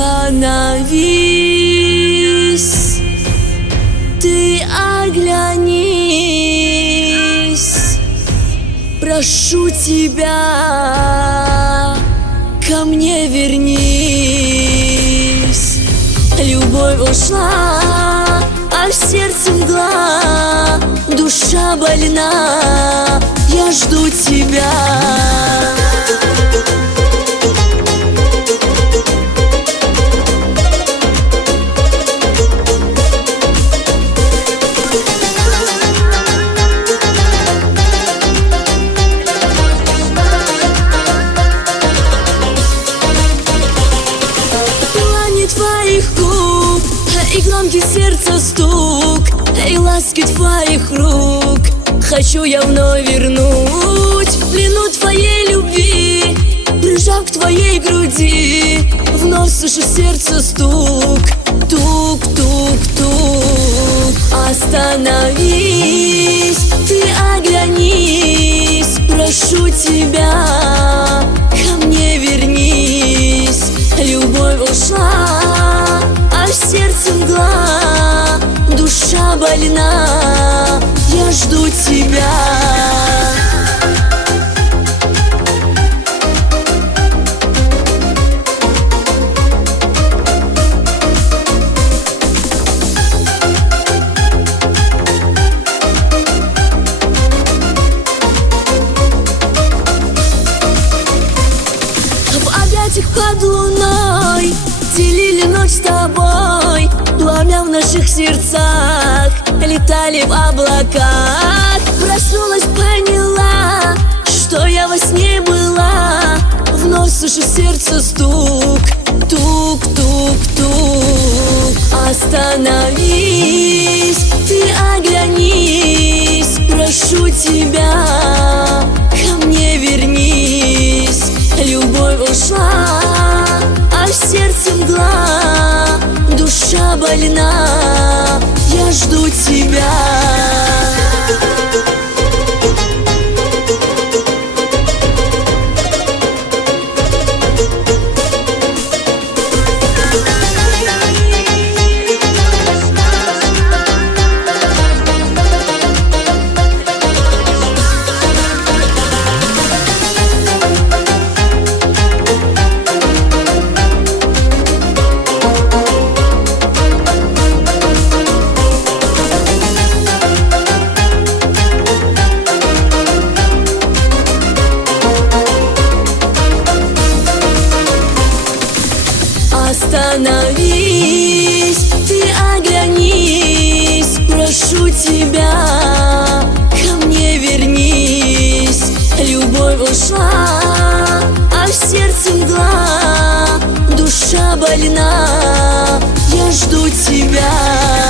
Остановись, ты оглянись, прошу тебя, ко мне вернись. Любовь ушла, а в сердце мгла, душа больна, я жду тебя. Твоих губ и громкий сердца стук, и ласки твоих рук хочу я вновь вернуть. В плену твоей любви, прижав к твоей груди, вновь слышу сердце стук, тук-тук-тук. Остановись, ты оглянись, прошу тебя, ко мне вернись. Любовь ушла, а в сердце мгла, душа больна, я жду тебя. Под луной делили ночь с тобой, пламя в наших сердцах летали в облаках. Проснулась, поняла, что я во сне была, вновь слышу сердце стук, тук-тук-тук. Остановись, ты оглянись, прошу тебя, ко мне вернись. Любовь ушла, а в сердце мгла, душа больна, я жду тебя. Остановись, ты оглянись, прошу тебя, ко мне вернись. Любовь ушла, а в сердце мгла, душа больна, я жду тебя.